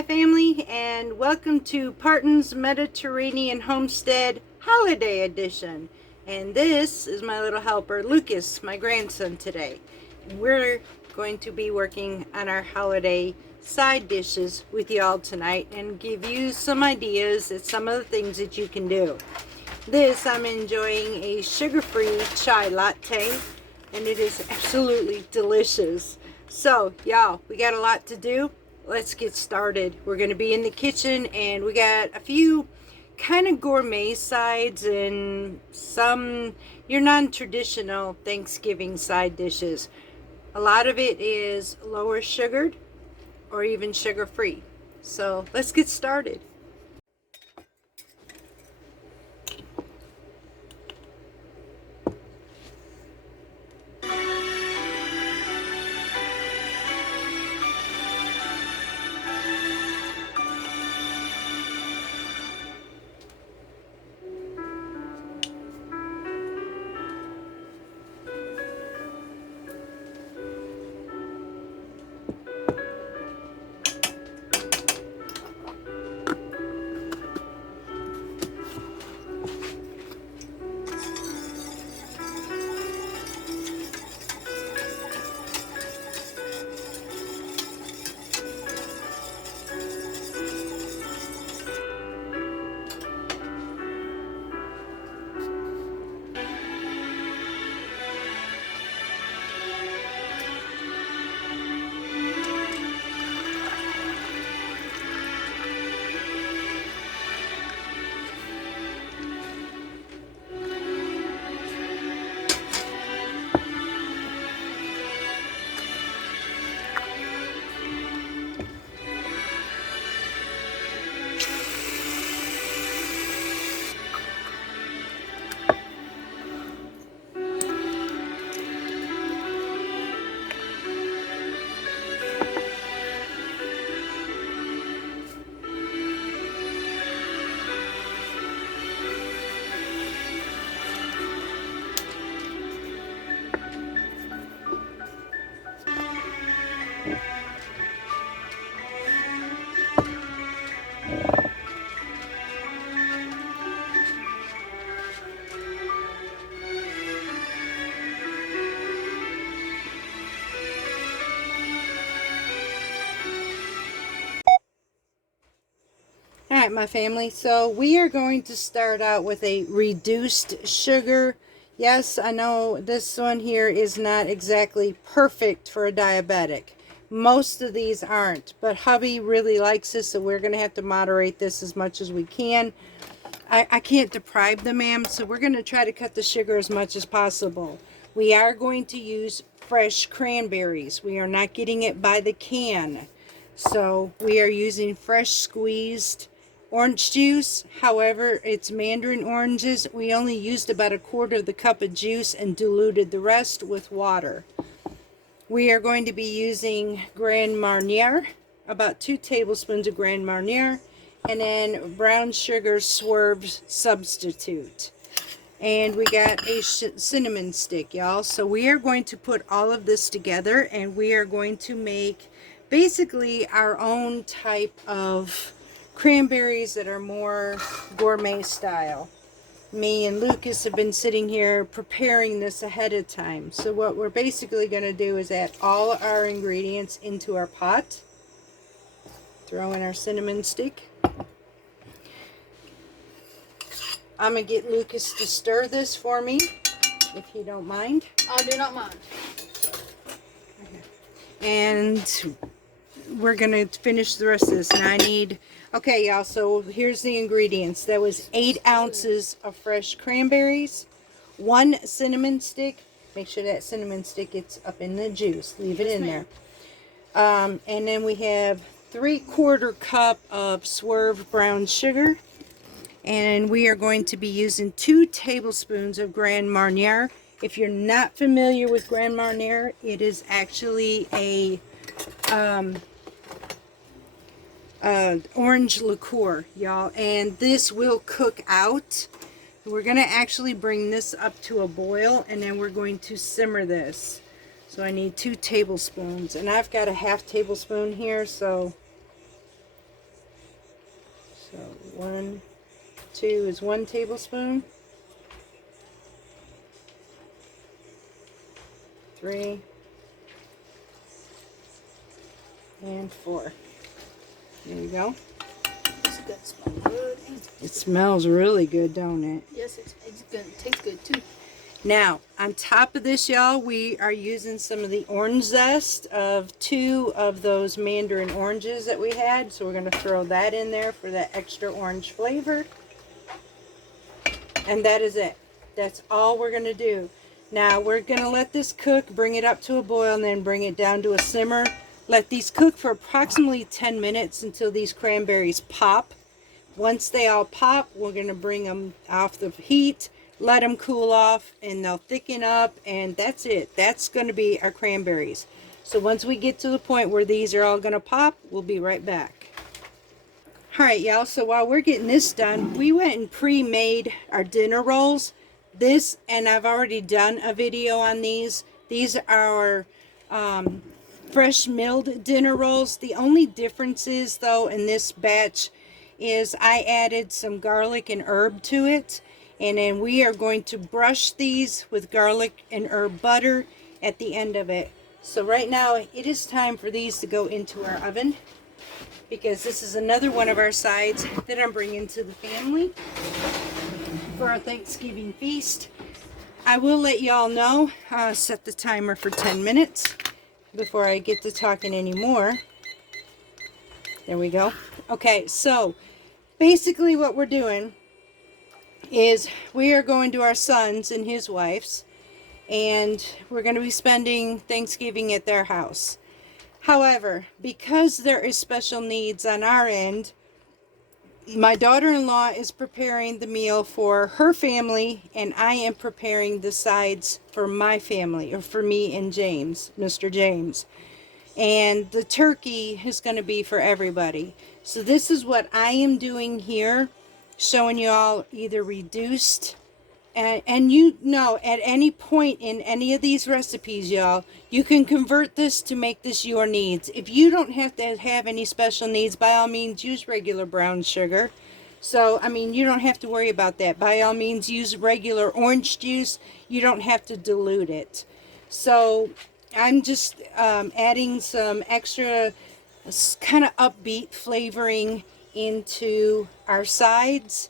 my family, and welcome to Parton's Mediterranean Homestead Holiday Edition. And this is my little helper, Lucas, my grandson, today. And we're going to be working on our holiday side dishes with y'all tonight and give you some ideas at some of the things that you can do. I'm enjoying a sugar-free chai latte, and it is absolutely delicious. So, y'all, we got a lot to do. Let's get started. We're going to be in the kitchen, and we got a few kind of gourmet sides and some your non-traditional Thanksgiving side dishes. A lot of it is lower sugared or even sugar-free. So let's get started. Alright, my family, so we are going to start out with a reduced sugar. Yes, I know this one here is not exactly perfect for a diabetic. Most of these aren't, but hubby really likes this, so we're going to have to moderate this as much as we can. I can't deprive the ma'am, so we're going to try to cut the sugar as much as possible. We are going to use fresh cranberries. We are not getting it by the can. So we are using fresh squeezed orange juice. However, it's mandarin oranges. We only used about 1/4 cup of juice and diluted the rest with water. We are going to be using Grand Marnier, about 2 tablespoons of Grand Marnier, and then brown sugar swerve substitute. And we got a cinnamon stick, y'all. So we are going to put all of this together, and we are going to make basically our own type of cranberries that are more gourmet style. Me and Lucas have been sitting here preparing this ahead of time. So what we're basically going to do is add all our ingredients into our pot. Throw in our cinnamon stick. I'm going to get Lucas to stir this for me, if you don't mind. I do not mind. And we're going to finish the rest of this. And I need... Okay, y'all, so here's the ingredients. That was 8 ounces of fresh cranberries, 1 cinnamon stick. Make sure that cinnamon stick gets up in the juice. Leave it in there. And then we have 3/4 cup of swerve brown sugar. And we are going to be using 2 tablespoons of Grand Marnier. If you're not familiar with Grand Marnier, it is actually a orange liqueur, y'all, and this will cook out. We're going to actually bring this up to a boil, and then we're going to simmer this. So I need 2 tablespoons, and I've got a 1/2 tablespoon here, so 1, 2 is 1 tablespoon. 3 and 4. There you go. It's good. Smells good. It smells really good, don't it? Yes, it's good. It tastes good too. Now, on top of this, y'all, we are using some of the orange zest of 2 of those mandarin oranges that we had. So we're going to throw that in there for that extra orange flavor. And that is it. That's all we're going to do. Now, we're going to let this cook, bring it up to a boil, and then bring it down to a simmer. Let these cook for approximately 10 minutes until these cranberries pop. Once they all pop, we're going to bring them off the heat, let them cool off, and they'll thicken up, and that's it. That's going to be our cranberries. So once we get to the point where these are all going to pop, we'll be right back. Alright, y'all, so while we're getting this done, we went and pre-made our dinner rolls. This, and I've already done a video on these. These are fresh milled dinner rolls. The only difference is, though, in this batch is I added some garlic and herb to it. And then we are going to brush these with garlic and herb butter at the end of it. So right now, it is time for these to go into our oven, because this is another one of our sides that I'm bringing to the family for our Thanksgiving feast. I will let y'all know, set the timer for 10 minutes before I get to talking anymore. There we go. Okay, so basically what we're doing is we are going to our son's and his wife's, and we're going to be spending Thanksgiving at their house. However, because there is special needs on our end, my daughter-in-law is preparing the meal for her family, and I am preparing the sides for my family, or for me and James, Mr. James. And the turkey is going to be for everybody. So this is what I am doing here, showing you all either reduced, and you know, at any point in any of these recipes, y'all, you can convert this to make this your needs. If you don't have to have any special needs, by all means, use regular brown sugar. So, I mean, you don't have to worry about that. By all means, use regular orange juice. You don't have to dilute it. So, I'm just adding some extra kind of upbeat flavoring into our sides.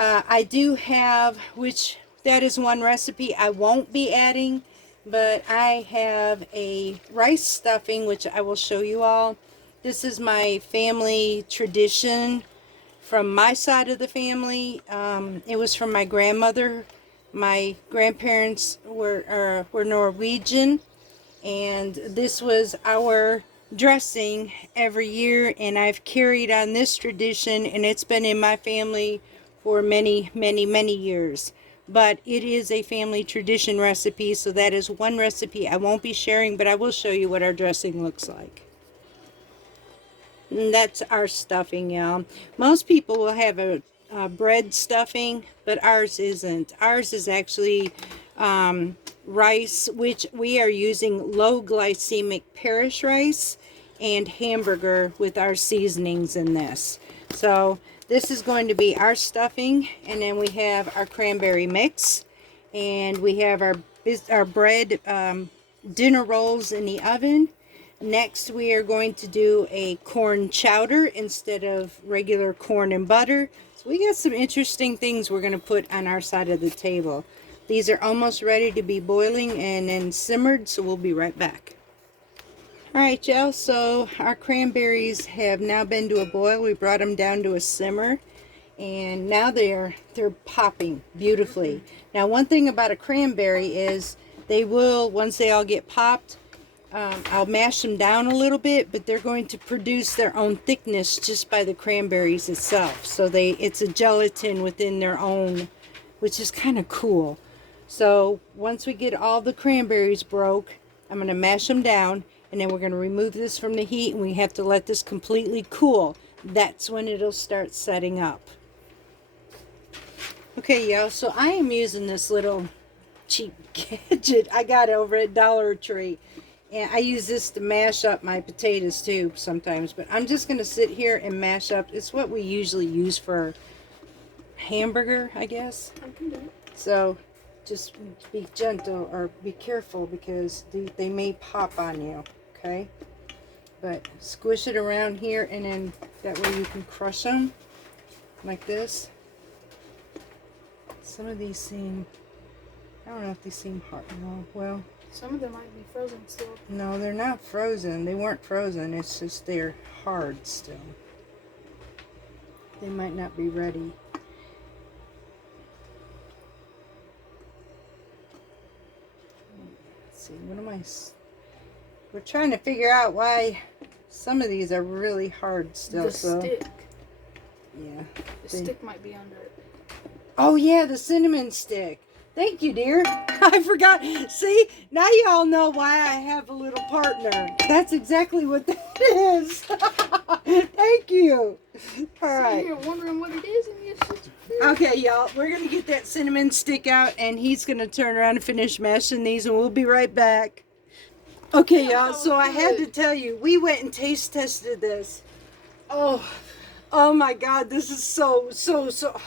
I do have, which that is one recipe I won't be adding, but I have a rice stuffing, which I will show you all. This is my family tradition from my side of the family. It was from my grandmother. My grandparents were Norwegian, and this was our dressing every year, and I've carried on this tradition, and it's been in my family for many, many, many years. But it is a family tradition recipe, so that is one recipe I won't be sharing, but I will show you what our dressing looks like. And that's our stuffing, y'all. Most people will have a bread stuffing, but ours isn't. Ours is actually rice, which we are using low glycemic Parish rice and hamburger with our seasonings in this. So this is going to be our stuffing, and then we have our cranberry mix, and we have our bread dinner rolls in the oven. Next, we are going to do a corn chowder instead of regular corn and butter. So we got some interesting things we're going to put on our side of the table. These are almost ready to be boiling and then simmered, so we'll be right back. Alright, y'all, so our cranberries have now been to a boil. We brought them down to a simmer, and now they're popping beautifully. Now, one thing about a cranberry is they will, once they all get popped, I'll mash them down a little bit, but they're going to produce their own thickness just by the cranberries itself. So it's a gelatin within their own, which is kind of cool. So once we get all the cranberries broke, I'm going to mash them down, and then we're going to remove this from the heat, and we have to let this completely cool. That's when it'll start setting up. Okay, y'all, so I am using this little cheap gadget I got over at Dollar Tree. And I use this to mash up my potatoes too sometimes. But I'm just going to sit here and mash up. It's what we usually use for hamburger, I guess. I can do it. So just be gentle or be careful because they may pop on you. Okay? But squish it around here, and then that way you can crush them like this. Some of these seem, I don't know if they seem hard. No, well, some of them might be frozen still. no, they're not frozen. They weren't frozen. It's just they're hard still. They might not be ready. Let's see, what am I? We're trying to figure out why some of these are really hard still. The stick. Yeah. The stick might be under it. Oh yeah, the cinnamon stick. Thank you, dear. I forgot. See, now y'all know why I have a little partner. That's exactly what that is. Thank you. All right. You're wondering what it is, and it's just... Okay, y'all. We're going to get that cinnamon stick out, and he's going to turn around and finish mashing these, and we'll be right back. Okay, y'all. So I had to tell you, we went and taste tested this. Oh my God. This is so,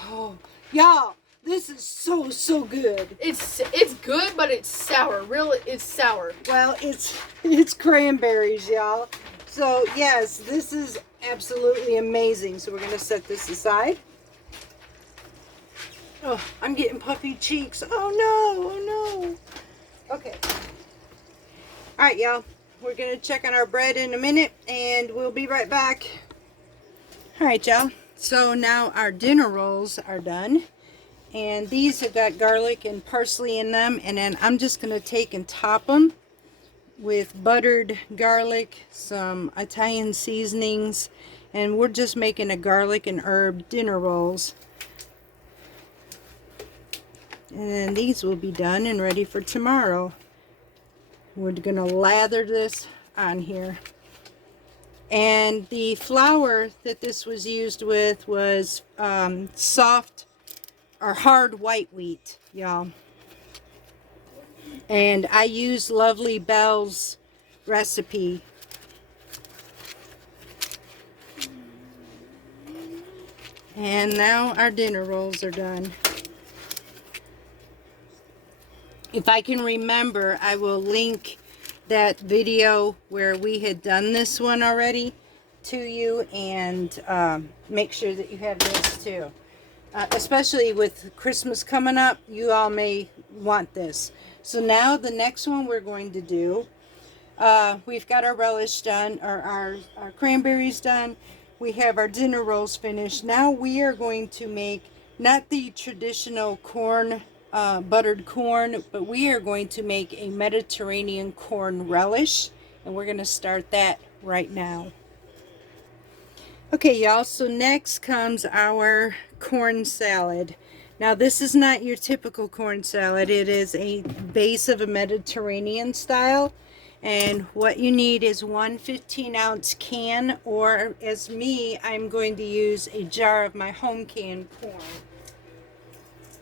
oh, y'all. This is so good. It's good, but it's sour. Really, it's sour. Well, it's cranberries, y'all. So yes, this is absolutely amazing. So we're gonna set this aside. Oh, I'm getting puffy cheeks. Oh no. Okay. All right, y'all. We're gonna check on our bread in a minute, and we'll be right back. All right, y'all. So now our dinner rolls are done. And these have got garlic and parsley in them. And then I'm just going to take and top them with buttered garlic, some Italian seasonings. And we're just making a garlic and herb dinner rolls. And then these will be done and ready for tomorrow. We're going to lather this on here. And the flour that this was used with was soft or hard white wheat, y'all. And I use Lovely Belle's recipe. And now our dinner rolls are done. If I can remember, I will link that video where we had done this one already to you, and make sure that you have this too. Especially with Christmas coming up, you all may want this. So now the next one we're going to do, we've got our relish done, or our cranberries done. We have our dinner rolls finished. Now we are going to make not the traditional corn, buttered corn, but we are going to make a Mediterranean corn relish. And we're going to start that right now. Okay, y'all, so next comes our corn salad. Now, this is not your typical corn salad. It is a base of a Mediterranean style. And what you need is one 15-ounce can, or as me, I'm going to use a jar of my home canned corn.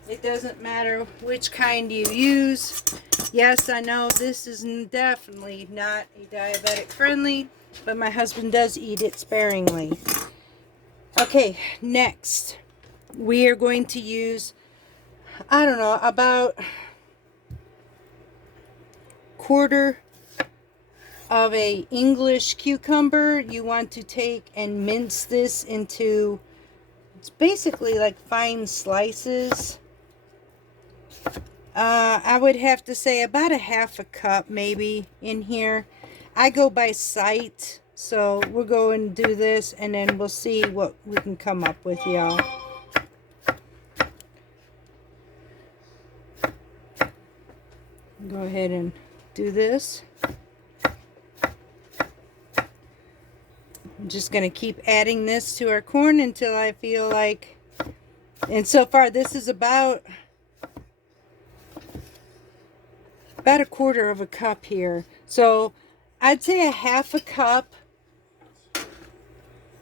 It doesn't matter which kind you use. Yes, I know this is definitely not a diabetic friendly, but my husband does eat it sparingly. Okay, next we are going to use, I don't know, about quarter of a English cucumber. You want to take and mince this into, it's basically like fine slices. I would have to say about a half a cup maybe in here. I go by sight, so we'll go and do this, and then we'll see what we can come up with, y'all. Go ahead and do this. I'm just going to keep adding this to our corn until I feel like, and so far this is about a quarter of a cup here. So I'd say a half a cup.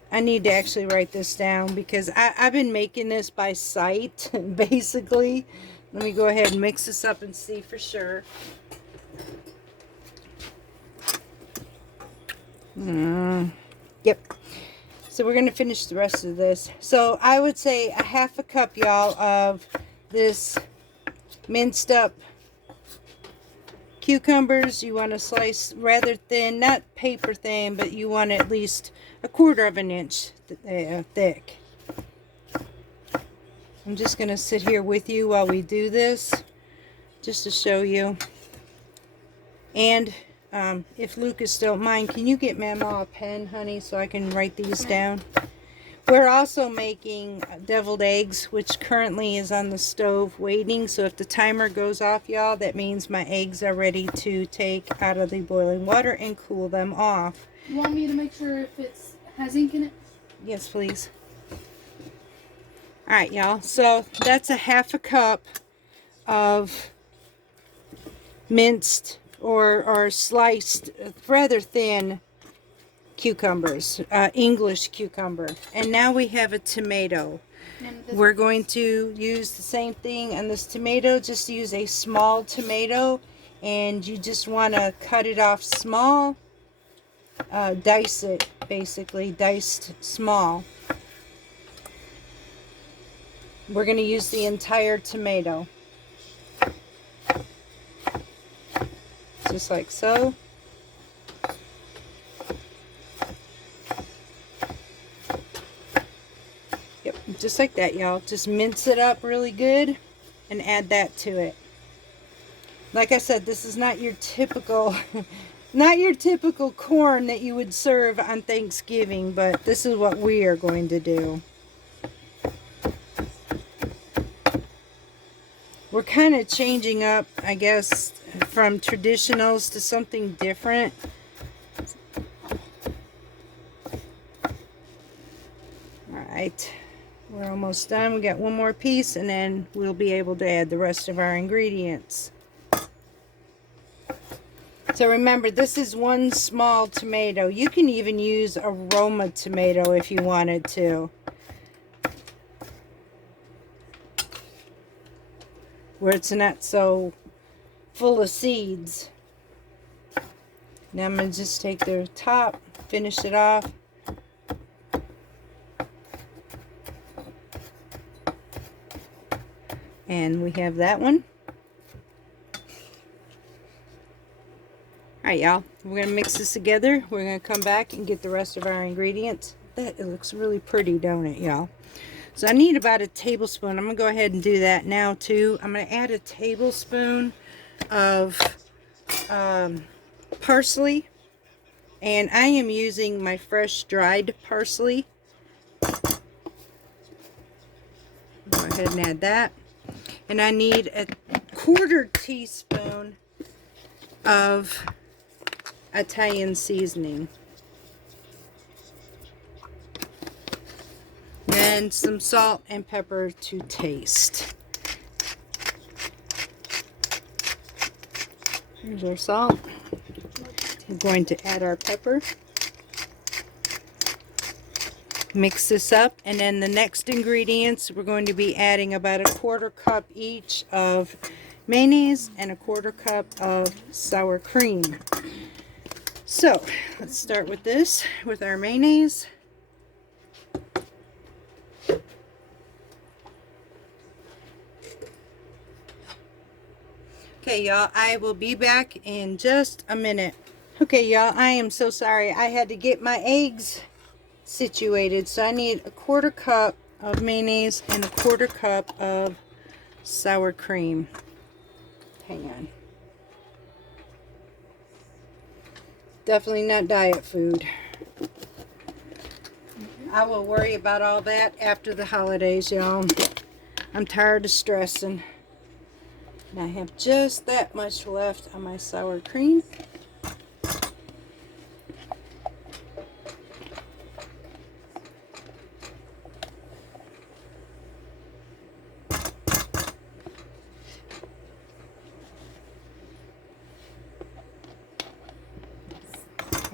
I need to actually write this down because I've been making this by sight, basically. Let me go ahead and mix this up and see for sure. Yep. So we're going to finish the rest of this. So I would say a half a cup, y'all, of this minced up cucumbers. You want to slice rather thin, not paper thin, but you want at least a quarter of an inch thick. I'm just going to sit here with you while we do this, just to show you. And if Lucas don't mind, can you get Mama a pen, honey, so I can write these down? We're also making deviled eggs, which currently is on the stove waiting. So if the timer goes off, y'all, that means my eggs are ready to take out of the boiling water and cool them off. You want me to make sure if it has ink in it? Yes, please. All right, y'all. So that's a half a cup of minced or sliced rather thin cucumbers, English cucumber. And now we have a tomato. We're going to use the same thing on this tomato. Just use a small tomato, and you just want to cut it off small, dice it, basically diced small. We're going to use the entire tomato, just like so. Just like that, y'all. Just mince it up really good and add that to it. Like I said, this is not your typical not your typical corn that you would serve on Thanksgiving, but this is what we are going to do. We're kind of changing up, I guess, from traditionals to something different. All right. We're almost done. We got one more piece, and then we'll be able to add the rest of our ingredients. So remember, this is one small tomato. You can even use a Roma tomato if you wanted to, where it's not so full of seeds. Now I'm going to just take the top, finish it off. And we have that one. Alright, y'all. We're going to mix this together. We're going to come back and get the rest of our ingredients. That, it looks really pretty, don't it, y'all? So I need about a tablespoon. I'm going to go ahead and do that now, too. I'm going to add a tablespoon of parsley. And I am using my fresh dried parsley. Go ahead and add that. And I need a quarter teaspoon of Italian seasoning. And some salt and pepper to taste. Here's our salt. We're going to add our pepper. Mix this up, and then the next ingredients, we're going to be adding about a quarter cup each of mayonnaise and a quarter cup of sour cream. So let's start with this, with our mayonnaise. Okay, y'all, I will be back in just a minute. Okay, y'all, I am so sorry. I had to get my eggs situated, so I need a quarter cup of mayonnaise and a quarter cup of sour cream. Hang on. Definitely not diet food. I will worry about all that after the holidays, y'all. I'm tired of stressing. And I have just that much left on my sour cream.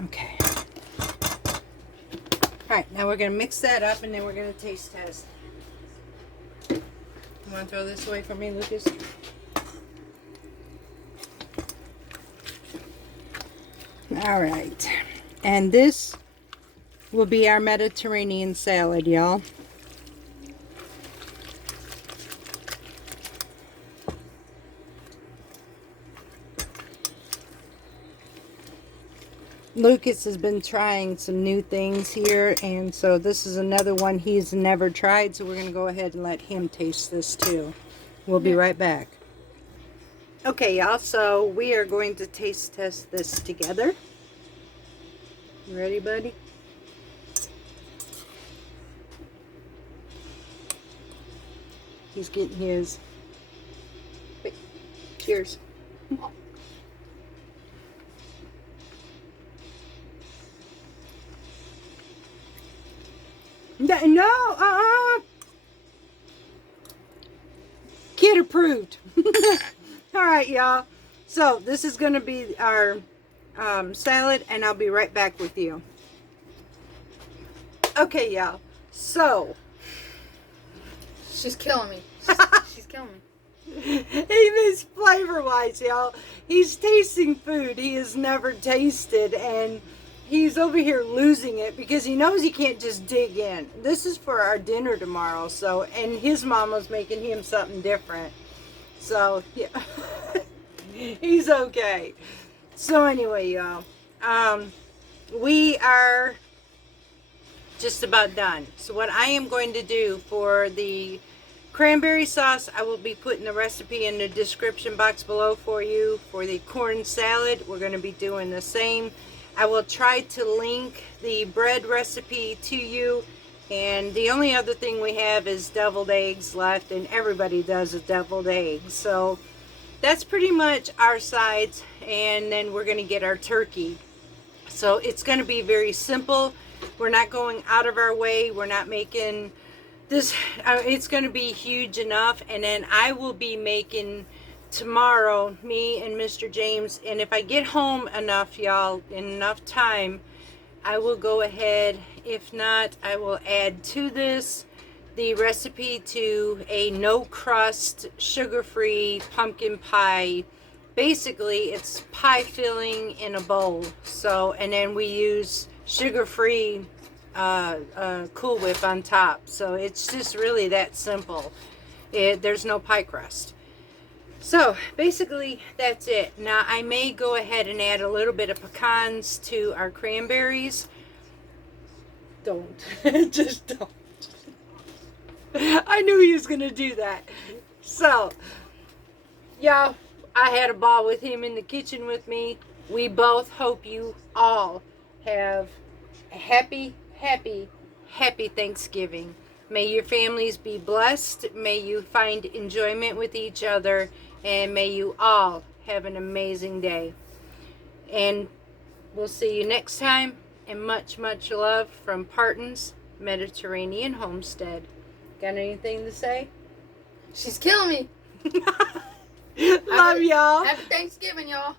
Okay. Alright, now we're going to mix that up, and then we're going to taste test. You want to throw this away for me, Lucas? Alright. And this will be our Mediterranean salad, y'all. Lucas has been trying some new things here, and so this is another one he's never tried, so we're going to go ahead and let him taste this too. We'll be right back. Okay, y'all, so we are going to taste test this together. You ready, buddy? He's getting his. Wait, cheers. No, kid approved. All right, y'all. So this is going to be our salad, and I'll be right back with you. Okay, y'all. So She's killing me. She's killing me. even flavor-wise, y'all, he's tasting food he has never tasted, and he's over here losing it because he knows he can't just dig in. This is for our dinner tomorrow, so, and his mama's making him something different. So, yeah, he's okay. So anyway, y'all, we are just about done. So what I am going to do for the cranberry sauce, I will be putting the recipe in the description box below for you. For the corn salad, we're going to be doing the same. I will try to link the bread recipe to you. And the only other thing we have is deviled eggs left, and everybody does a deviled egg. So that's pretty much our sides, and then we're going to get our turkey. So it's going to be very simple. We're not going out of our way. We're not making this, it's going to be huge enough. And then I will be making tomorrow, me and Mr. James, and if I get home enough, y'all, in enough time, I will go ahead. If not, I will add to this the recipe to a no crust, sugar-free pumpkin pie. Basically, it's pie filling in a bowl. So, and then we use sugar-free Cool Whip on top. So it's just really that simple. There's no pie crust. So basically that's it. Now I may go ahead and add a little bit of pecans to our cranberries. Don't. Just don't. I knew he was going to do that. So, y'all, I had a ball with him in the kitchen with me. We both hope you all have a happy Thanksgiving. May your families be blessed. May you find enjoyment with each other. And may you all have an amazing day. And we'll see you next time. And much love from Parton's Mediterranean Homestead. Got anything to say? She's killing me. Love y'all. Happy Thanksgiving, y'all.